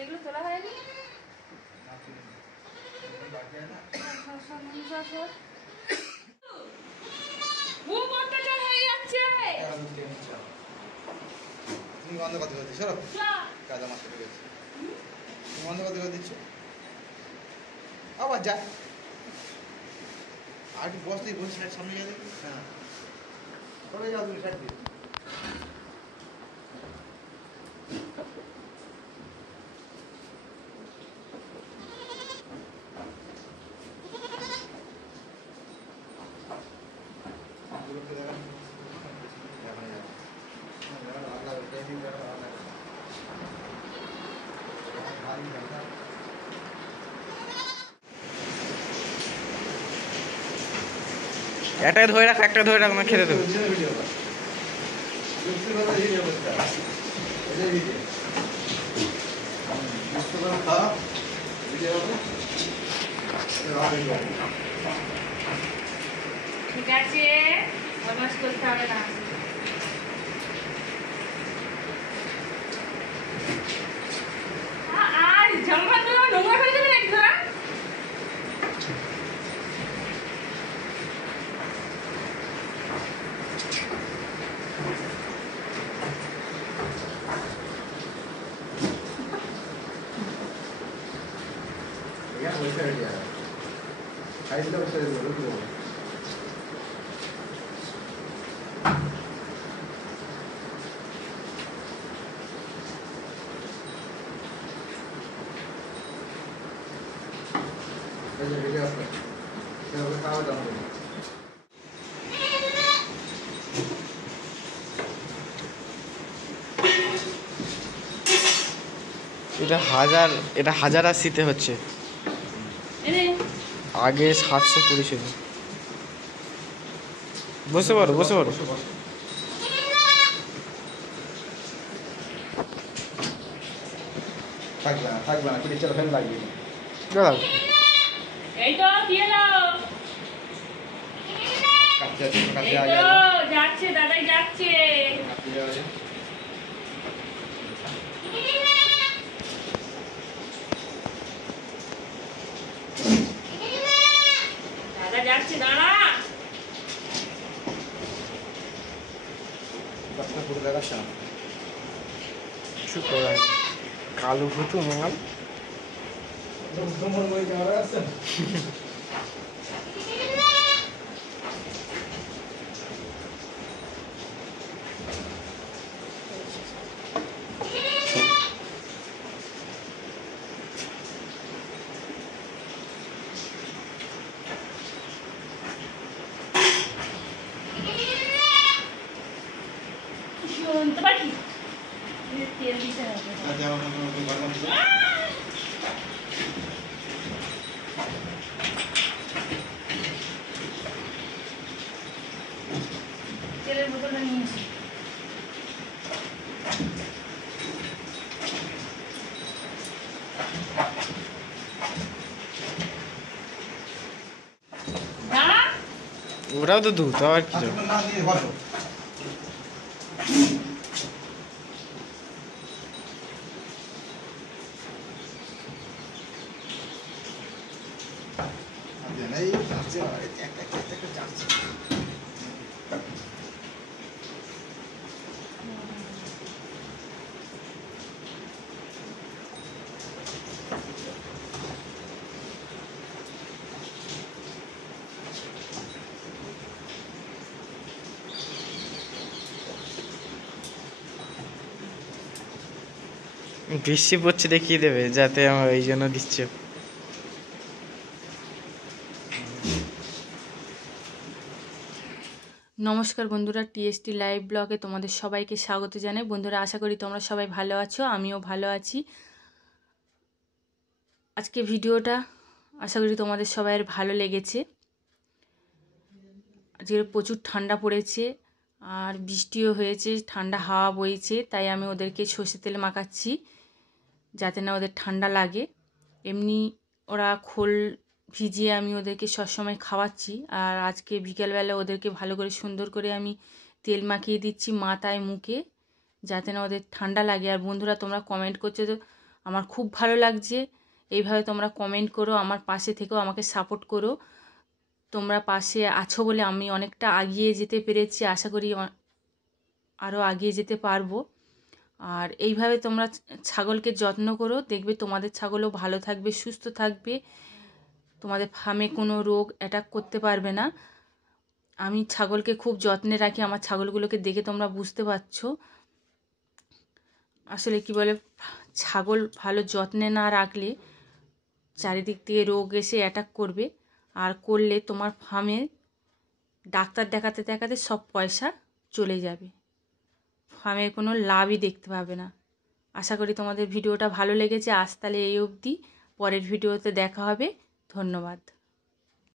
এগুলো তোলা হয়নি তুমি বন্ধ করতে দিচ্ছ কাজ আমার সাথে গেছে তুমি বন্ধ করতে দিচ্ছ আবার যা আর একটু বসতেই বসে সাইড সামনে গেলে হ্যাঁ সবাই যাও তুমি সাইড দিয়ে একটা ধরে রাখ না খেতে দেবো ঠিক আছে বদমাশ করতে হবে না আর জামা নোংরা করে দেবে নাকি তোরা এটা 1080 হচ্ছে আগে 720 ছিল বসে পড়ো থাকবে না পিঠে চলো ফেল লাগবে দাদা এই তো দিয়ে দাও এই তো যাচ্ছে দাদাই যাচ্ছে দাদা যাচ্ছে দাঁড়া কালো ভুতু মাল শুনতে পারি তেল দিতে হবে তেলের বোতলটা নিয়েছি ওরাও তো দুধ আর কি বৃষ্টি পড়ছে দেখিয়ে দেবে যাতে আমার এই জন্য দিচ্ছে নমস্কার বন্ধুরা, টিএসটি লাইভ ব্লগে তোমাদের সবাইকে স্বাগত জানাই। বন্ধুরা, আশা করি তোমরা সবাই ভালো আছো, আমিও ভালো আছি। আজকে ভিডিওটা আশা করি তোমাদের সবাইয়ের ভালো লেগেছে। আজকে প্রচুর ঠান্ডা পড়েছে আর বৃষ্টিও হয়েছে, ঠান্ডা হাওয়া বইছে, তাই আমি ওদেরকে সর্ষে তেল মাখাচ্ছি যাতে না ওদের ঠান্ডা লাগে। এমনি ওরা খোল ভিজিয়ে আমি ওদেরকে সবসময় খাওয়াচ্ছি, আর আজকে বিকেলবেলা ওদেরকে ভালো করে সুন্দর করে আমি তেল মাখিয়ে দিচ্ছি মাথায় মুখে যাতে না ওদের ঠান্ডা লাগে। আর বন্ধুরা, তোমরা কমেন্ট করছো তো আমার খুব ভালো লাগছে। এইভাবে তোমরা কমেন্ট করো, আমার পাশে থেকেও আমাকে সাপোর্ট করো। তোমরা পাশে আছো বলে আমি অনেকটা এগিয়ে যেতে পেরেছি, আশা করি আরও এগিয়ে যেতে পারবো। আর এইভাবে তোমরা ছাগলকে যত্ন করো, দেখবে তোমাদের ছাগলও ভালো থাকবে, সুস্থ থাকবে, তোমাদের ফার্মে কোনো রোগ অ্যাটাক করতে পারবে না। আমি ছাগলকে খুব যত্নে রাখি, আমার ছাগলগুলোকে দেখে তোমরা বুঝতে পারছো। আসলে কি বলে, ছাগল ভালো যত্নে না রাখলে চারিদিক থেকে রোগ এসে অ্যাটাক করবে, আর করলে তোমার ফার্মে ডাক্তার দেখাতে দেখাতে সব পয়সা চলে যাবে, ফার্মে কোনো লাভই দেখতে পাবে না। আশা করি তোমাদের ভিডিওটা ভালো লেগেছে। আজ তাহলে এই অবধি, পরের ভিডিওতে দেখা হবে। ধন্যবাদ।